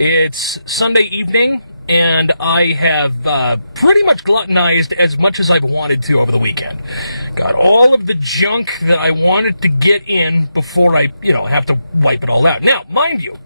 It's Sunday evening, and I have pretty much gluttonized as much as I've wanted to over the weekend. Got all of the junk that I wanted to get in before I, have to wipe it all out. Now, mind you,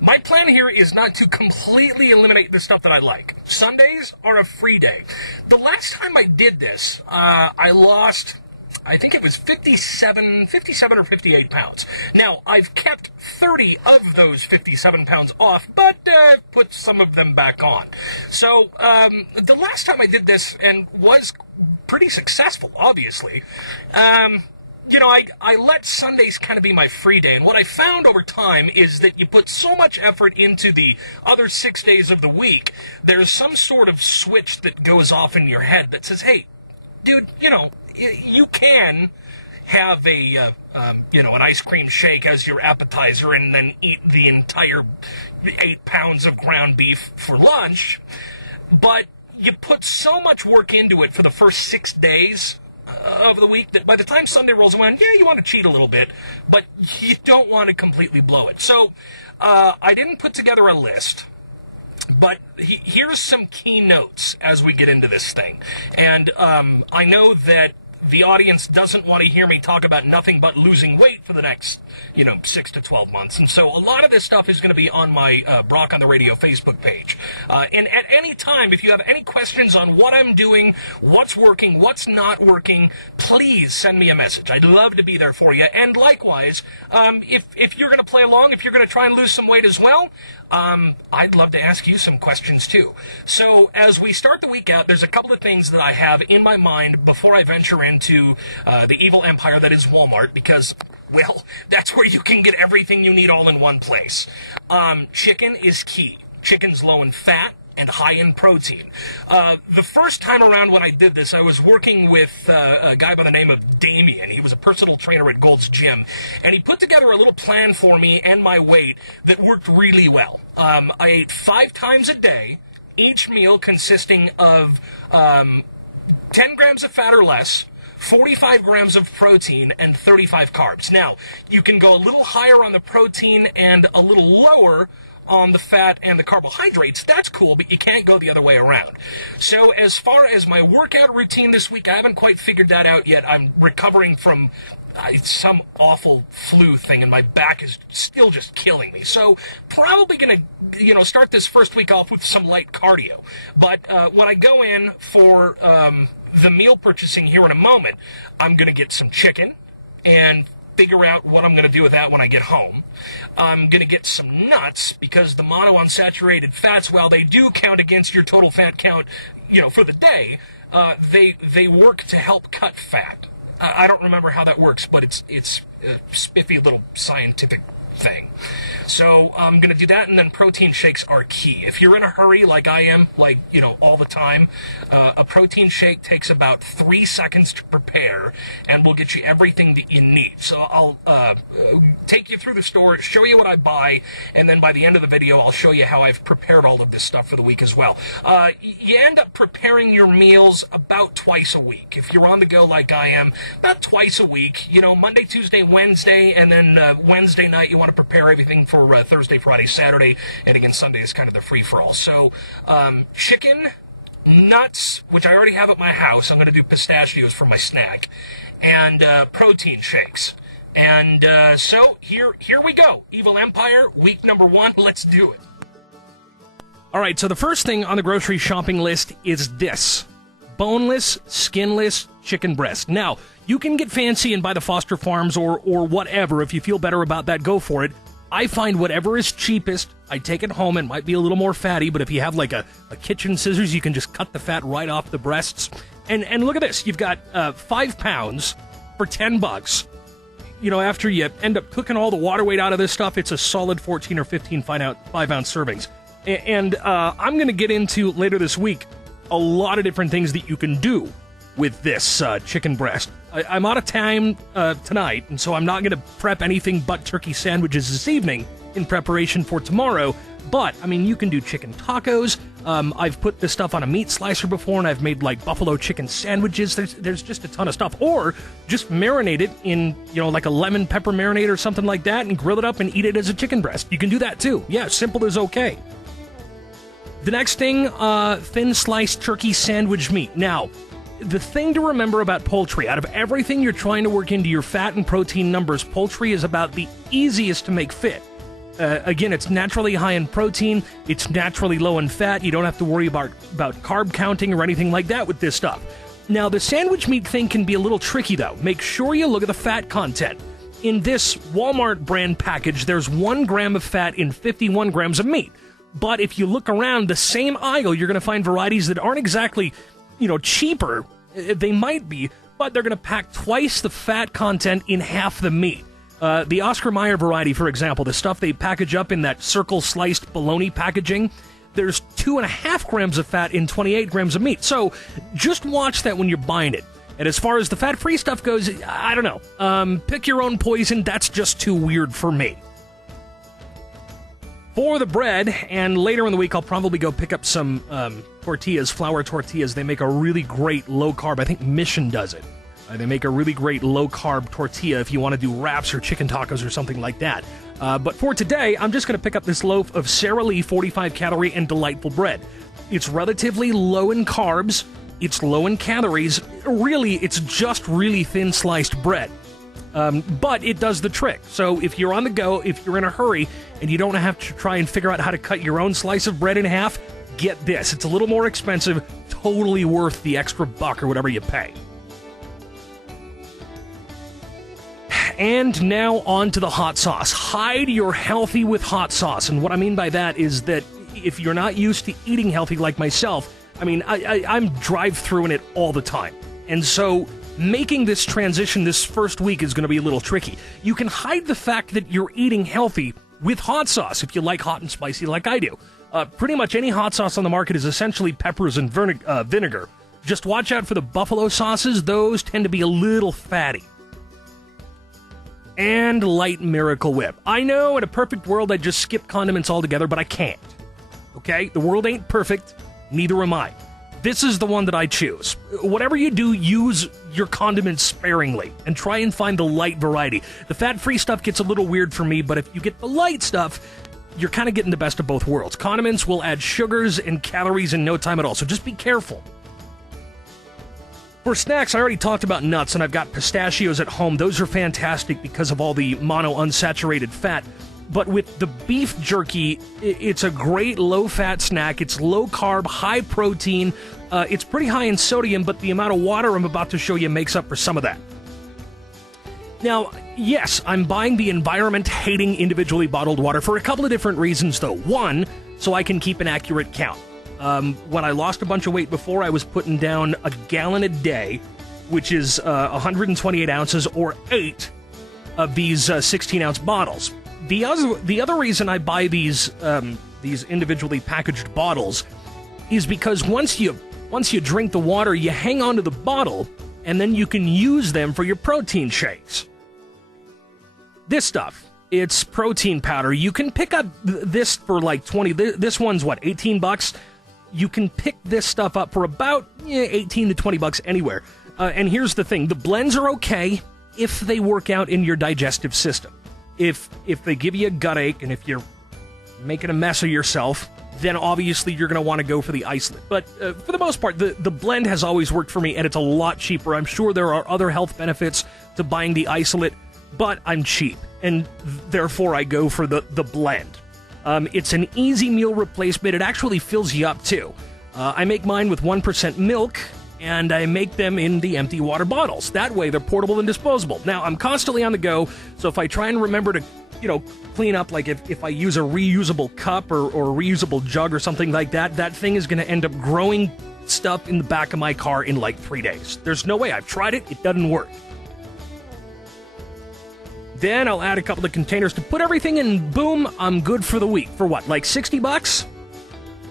my plan here is not to completely eliminate the stuff that I like. Sundays are a free day. The last time I did this, I lost, I think it was 57 or 58 pounds. Now, I've kept 30 of those 57 pounds off, but put some of them back on. So, the last time I did this, and was pretty successful, obviously, I let Sundays kind of be my free day, and what I found over time is that you put so much effort into the other 6 days of the week, there's some sort of switch that goes off in your head that says, hey, dude, you can have an ice cream shake as your appetizer and then eat the entire 8 pounds of ground beef for lunch, but you put so much work into it for the first 6 days of the week that by the time Sunday rolls around, you want to cheat a little bit, but you don't want to completely blow it. So I didn't put together a list, but here's some key notes as we get into this thing. And I know that the audience doesn't want to hear me talk about nothing but losing weight for the next, 6 to 12 months. And so a lot of this stuff is going to be on my Broc on the Radio Facebook page. And at any time, if you have any questions on what I'm doing, what's working, what's not working, please send me a message. I'd love to be there for you. And likewise, if you're going to play along, if you're going to try and lose some weight as well, I'd love to ask you some questions too. So as we start the week out, there's a couple of things that I have in my mind before I venture into the evil empire that is Walmart, because, well, that's where you can get everything you need all in one place. Chicken is key. Chicken's low in fat and high in protein. The first time around when I did this, I was working with a guy by the name of Damien. He was a personal trainer at Gold's Gym, and he put together a little plan for me and my weight that worked really well. I ate 5 times a day, each meal consisting of 10 grams of fat or less, 45 grams of protein, and 35 carbs. Now, you can go a little higher on the protein and a little lower on the fat and the carbohydrates. That's cool, but you can't go the other way around. So as far as my workout routine this week, I haven't quite figured that out yet. I'm recovering from some awful flu thing, and my back is still just killing me. So probably going to, start this first week off with some light cardio. But when I go in for the meal purchasing here in a moment, I'm going to get some chicken and figure out what I'm going to do with that when I get home. I'm going to get some nuts, because the monounsaturated fats, while they do count against your total fat count, for the day, they work to help cut fat. I don't remember how that works, but it's a spiffy little scientific thing. So I'm going to do that, and then protein shakes are key. If you're in a hurry like I am, all the time, a protein shake takes about 3 seconds to prepare and will get you everything that you need. So I'll take you through the store, show you what I buy, and then by the end of the video, I'll show you how I've prepared all of this stuff for the week as well. You end up preparing your meals about twice a week. If you're on the go like I am, about twice a week, Monday, Tuesday, Wednesday, and then Wednesday night you want to prepare everything for Thursday, Friday, Saturday, and again, Sunday is kind of the free-for-all. So, chicken, nuts, which I already have at my house. I'm going to do pistachios for my snack, and protein shakes. And so, here we go. Evil Empire, week number 1. Let's do it. All right, so the first thing on the grocery shopping list is this: boneless, skinless chicken breast. Now, you can get fancy and buy the Foster Farms or whatever. If you feel better about that, go for it. I find whatever is cheapest, I take it home. It might be a little more fatty, but if you have like a kitchen scissors, you can just cut the fat right off the breasts. And look at this. You've got 5 pounds for $10. After you end up cooking all the water weight out of this stuff, it's a solid 14 or 15 5-ounce servings. And I'm going to get into, later this week, a lot of different things that you can do with this chicken breast. I'm out of time tonight, and so I'm not going to prep anything but turkey sandwiches this evening in preparation for tomorrow. But, you can do chicken tacos. I've put this stuff on a meat slicer before, and I've made, buffalo chicken sandwiches. There's just a ton of stuff. Or just marinate it in, like a lemon pepper marinade or something like that, and grill it up and eat it as a chicken breast. You can do that, too. Yeah, simple as okay. The next thing, thin sliced turkey sandwich meat. Now, the thing to remember about poultry, out of everything you're trying to work into your fat and protein numbers, poultry is about the easiest to make fit. Again, it's naturally high in protein, it's naturally low in fat, you don't have to worry about carb counting or anything like that with this stuff. Now, the sandwich meat thing can be a little tricky, though. Make sure you look at the fat content. In this Walmart brand package, there's 1 gram of fat in 51 grams of meat. But if you look around the same aisle, you're going to find varieties that aren't exactly, cheaper. They might be, but they're going to pack twice the fat content in half the meat. The Oscar Mayer variety, for example, the stuff they package up in that circle-sliced bologna packaging, there's 2.5 grams of fat in 28 grams of meat. So just watch that when you're buying it. And as far as the fat-free stuff goes, I don't know. Pick your own poison. That's just too weird for me. For the bread, and later in the week, I'll probably go pick up some tortillas, flour tortillas. They make a really great low-carb. I think Mission does it. They make a really great low-carb tortilla if you want to do wraps or chicken tacos or something like that. But for today, I'm just going to pick up this loaf of Sara Lee 45-calorie and delightful bread. It's relatively low in carbs. It's low in calories. Really, it's just really thin-sliced bread. But it does the trick. So if you're on the go, if you're in a hurry, and you don't have to try and figure out how to cut your own slice of bread in half, get this. It's a little more expensive, totally worth the extra buck or whatever you pay. And now on to the hot sauce. Hide your healthy with hot sauce. And what I mean by that is that if you're not used to eating healthy like myself, I'm drive-throughing it all the time. And so making this transition this first week is going to be a little tricky. You can hide the fact that you're eating healthy with hot sauce if you like hot and spicy like I do. Pretty much any hot sauce on the market is essentially peppers and vinegar. Just watch out for the buffalo sauces. Those tend to be a little fatty. And light Miracle Whip. I know in a perfect world I'd just skip condiments altogether, but I can't. Okay? The world ain't perfect. Neither am I. This is the one that I choose. Whatever you do, use your condiments sparingly and try and find the light variety. The fat-free stuff gets a little weird for me, but if you get the light stuff, you're kind of getting the best of both worlds. Condiments will add sugars and calories in no time at all, so just be careful. For snacks, I already talked about nuts, and I've got pistachios at home. Those are fantastic because of all the monounsaturated fat. But with the beef jerky, it's a great low-fat snack. It's low-carb, high-protein. It's pretty high in sodium, but the amount of water I'm about to show you makes up for some of that. Now, yes, I'm buying the environment-hating individually bottled water for a couple of different reasons, though. One, so I can keep an accurate count. When I lost a bunch of weight before, I was putting down a gallon a day, which is 128 ounces, or 8 of these 16-ounce bottles. The other reason I buy these individually packaged bottles is because once you drink the water, you hang onto the bottle, and then you can use them for your protein shakes. This stuff, it's protein powder. You can pick up this for like 20. This one's what, $18? You can pick this stuff up for about 18 to 20 bucks anywhere. And here's the thing: the blends are okay if they work out in your digestive system. If they give you a gut ache and if you're making a mess of yourself, then obviously you're going to want to go for the isolate. But for the most part, the blend has always worked for me, and it's a lot cheaper. I'm sure there are other health benefits to buying the isolate, but I'm cheap, and therefore I go for the blend. It's an easy meal replacement. It actually fills you up, too. I make mine with 1% milk, and I make them in the empty water bottles. That way, they're portable and disposable. Now, I'm constantly on the go, so if I try and remember to, clean up, like if I use a reusable cup or a reusable jug or something like that, that thing is going to end up growing stuff in the back of my car in like 3 days. There's no way. I've tried it. It doesn't work. Then I'll add a couple of containers to put everything in. Boom, I'm good for the week. For what, like $60?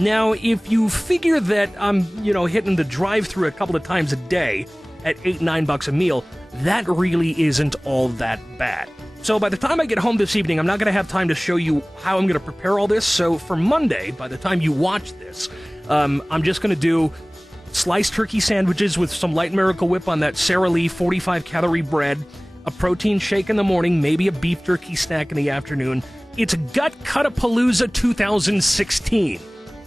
Now, if you figure that I'm, hitting the drive-thru a couple of times a day at $8-9 a meal, that really isn't all that bad. So by the time I get home this evening, I'm not going to have time to show you how I'm going to prepare all this. So for Monday, by the time you watch this, I'm just going to do sliced turkey sandwiches with some light Miracle Whip on that Sara Lee 45-calorie bread, a protein shake in the morning, maybe a beef jerky snack in the afternoon. It's Gutcutapalooza 2016.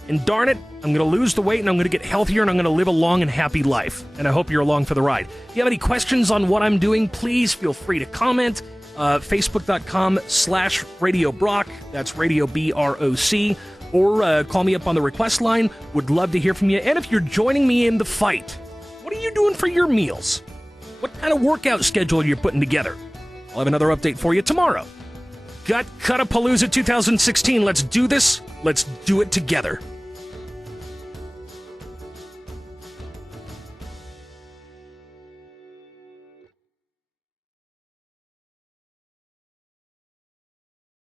And darn it, I'm going to lose the weight and I'm going to get healthier and I'm going to live a long and happy life. And I hope you're along for the ride. If you have any questions on what I'm doing, please feel free to comment. Facebook.com/Radio Broc. That's Radio BROC. Or call me up on the request line. Would love to hear from you. And if you're joining me in the fight, what are you doing for your meals? What kind of workout schedule are you putting together? I'll have another update for you tomorrow. Gutcutapalooza 2016. Let's do this. Let's do it together.